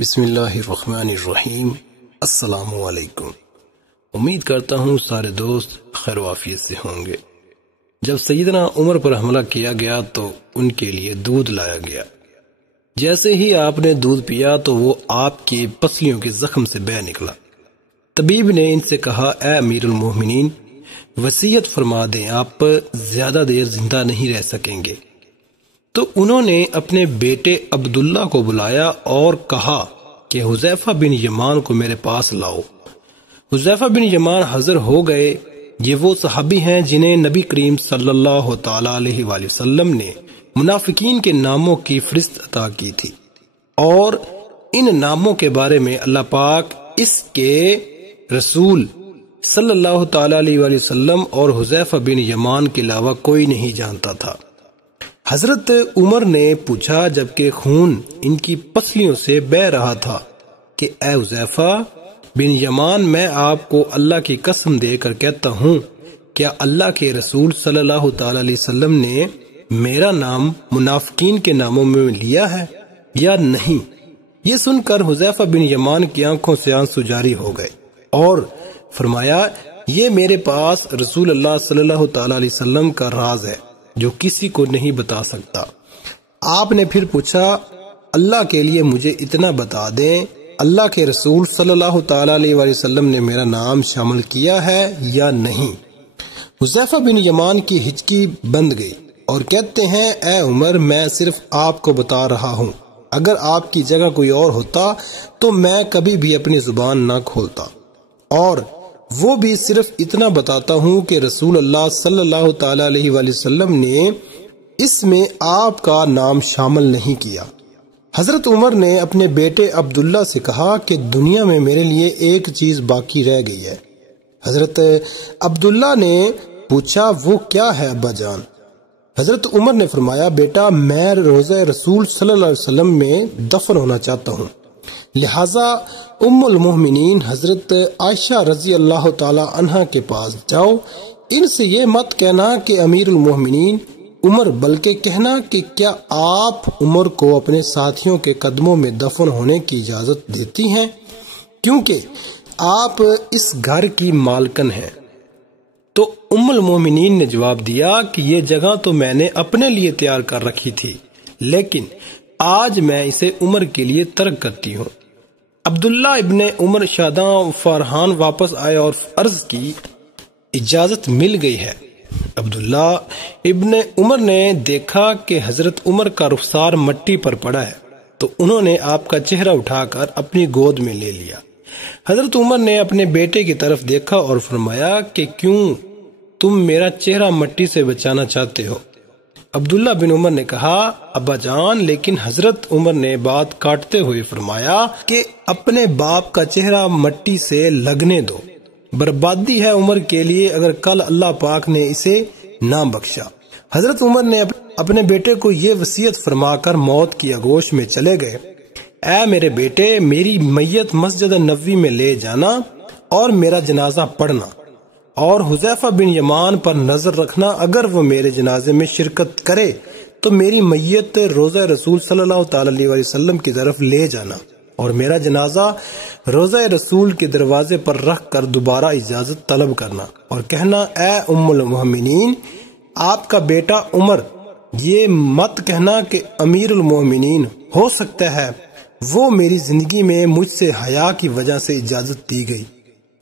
بسم اللہ الرحمن الرحیم۔ السلام علیکم۔ امید کرتا ہوں سارے دوست خیر و عافیت سے ہوں گے۔ جب سیدنا عمر پر حملہ کیا گیا تو ان کے لیے دودھ لایا گیا۔ جیسے ہی آپ نے دودھ پیا تو وہ آپ کی پسلیوں کے زخم سے بہہ نکلا۔ طبیب نے ان سے کہا، اے امیر المومنین، وصیت فرما دیں، آپ زیادہ دیر زندہ نہیں رہ سکیں گے۔ تو انہوں نے اپنے بیٹے عبداللہ کو بلایا اور کہا کہ حذیفہ بن یمان کو میرے پاس لاؤ۔ حذیفہ بن یمان حاضر ہو گئے۔ یہ وہ صحابی ہیں جنہیں نبی کریم صلی اللہ تعالی علیہ وآلہ وسلم نے منافقین کے ناموں کی فہرست عطا کی تھی، اور ان ناموں کے بارے میں اللہ پاک اس کے رسول صلی اللہ تعالی علیہ وآلہ وسلم اور حذیفہ بن یمان کے علاوہ کوئی نہیں جانتا تھا۔ حضرت عمر نے پوچھا جبکہ خون ان کی پسلیوں سے بہہ رہا تھا کہ اے حذیفہ بن یمان، میں آپ کو اللہ کی قسم دے کر کہتا ہوں، کیا اللہ کے رسول صلی اللہ تعالی علیہ وسلم نے میرا نام منافقین کے ناموں میں لیا ہے یا نہیں؟ یہ سن کر حذیفہ بن یمان کی آنکھوں سے آنسو جاری ہو گئے اور فرمایا، یہ میرے پاس رسول اللہ صلی اللہ تعالی علیہ وسلم کا راز ہے جو کسی کو نہیں بتا سکتا۔ آپ نے پھر پوچھا، اللہ کے لیے مجھے اتنا بتا دیں، اللہ کے رسول صلی اللہ تعالی علیہ وآلہ وسلم نے میرا نام شامل کیا ہے یا نہیں؟ حذیفہ بن یمان کی ہچکی بند گئی اور کہتے ہیں، اے عمر، میں صرف آپ کو بتا رہا ہوں، اگر آپ کی جگہ کوئی اور ہوتا تو میں کبھی بھی اپنی زبان نہ کھولتا، اور وہ بھی صرف اتنا بتاتا ہوں کہ رسول اللہ صلی اللہ تعالی علیہ وآلہ وسلم نے اس میں آپ کا نام شامل نہیں کیا۔ حضرت عمر نے اپنے بیٹے عبداللہ سے کہا کہ دنیا میں میرے لیے ایک چیز باقی رہ گئی ہے۔ حضرت عبداللہ نے پوچھا، وہ کیا ہے ابا جان؟ حضرت عمر نے فرمایا، بیٹا، میں روضہ رسول صلی اللہ علیہ وسلم میں دفن ہونا چاہتا ہوں، لہذا ام المومنین حضرت عائشہ رضی اللہ تعالی عنہ کے پاس جاؤ، ان سے یہ مت کہنا کہ امیر المومنین عمر، بلکہ کہنا کہ کیا آپ عمر کو اپنے ساتھیوں کے قدموں میں دفن ہونے کی اجازت دیتی ہیں، کیونکہ آپ اس گھر کی مالکن ہیں۔ تو ام المومنین نے جواب دیا کہ یہ جگہ تو میں نے اپنے لیے تیار کر رکھی تھی، لیکن آج میں اسے عمر کے لیے ترک کرتی ہوں۔ عبداللہ ابن عمر شاداں فرحان واپس آئے اور عرض کی، اجازت مل گئی ہے۔ عبداللہ ابن عمر نے دیکھا کہ حضرت عمر کا رخسار مٹی پر پڑا ہے تو انہوں نے آپ کا چہرہ اٹھا کر اپنی گود میں لے لیا۔ حضرت عمر نے اپنے بیٹے کی طرف دیکھا اور فرمایا کہ کیوں تم میرا چہرہ مٹی سے بچانا چاہتے ہو؟ عبداللہ بن عمر نے کہا، ابا جان، لیکن حضرت عمر نے بات کاٹتے ہوئے فرمایا کہ اپنے باپ کا چہرہ مٹی سے لگنے دو، بربادی ہے عمر کے لیے اگر کل اللہ پاک نے اسے نہ بخشا۔ حضرت عمر نے اپنے بیٹے کو یہ وصیت فرما کر موت کی آغوش میں چلے گئے، اے میرے بیٹے، میری میت مسجد نبوی میں لے جانا اور میرا جنازہ پڑھنا، اور حذیفہ بن یمان پر نظر رکھنا، اگر وہ میرے جنازے میں شرکت کرے تو میری میت روضہ رسول صلی اللہ تعالی علیہ وسلم کی طرف لے جانا اور میرا جنازہ روضہ رسول کے دروازے پر رکھ کر دوبارہ اجازت طلب کرنا اور کہنا، اے ام المومنین، آپ کا بیٹا عمر، یہ مت کہنا کہ امیر المومنین ہو سکتا ہے وہ میری زندگی میں مجھ سے حیا کی وجہ سے اجازت دی گئی،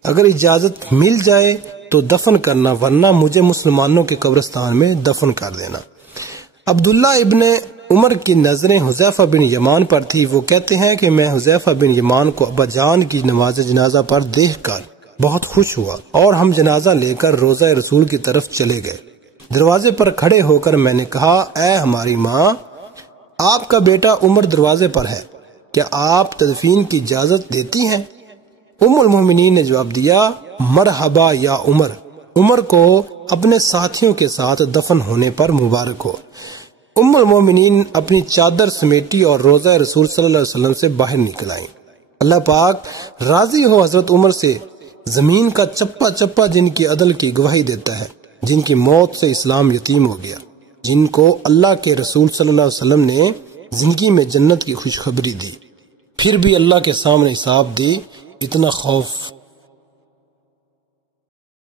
اگر اجازت مل جائے تو دفن کرنا، ورنہ مجھے مسلمانوں کے قبرستان میں دفن کر دینا۔ عبداللہ ابن عمر کی نظریں حذیفہ بن یمان پر تھی۔ وہ کہتے ہیں کہ میں حذیفہ بن یمان کو ابا جان کی نماز جنازہ پر دیکھ کر بہت خوش ہوا اور ہم جنازہ لے کر روضہ رسول کی طرف چلے گئے۔ دروازے پر کھڑے ہو کر میں نے کہا، اے ہماری ماں، آپ کا بیٹا عمر دروازے پر ہے، کیا آپ تدفین کی اجازت دیتی ہیں؟ ام المومنین نے جواب دیا، مرحبا یا عمر، عمر کو اپنے ساتھیوں کے ساتھ دفن ہونے پر مبارک ہو۔ ام المومنین اپنی چادر سمیٹی اور روضہ رسول صلی اللہ علیہ وسلم سے باہر نکل آئیں۔ اللہ پاک راضی ہو حضرت عمر سے، زمین کا چپا چپا جن کی عدل کی گواہی دیتا ہے، جن کی موت سے اسلام یتیم ہو گیا، جن کو اللہ کے رسول صلی اللہ علیہ وسلم نے زندگی میں جنت کی خوشخبری دی۔ پھر بھی اللہ کے سامنے حساب دے، اتنا خوف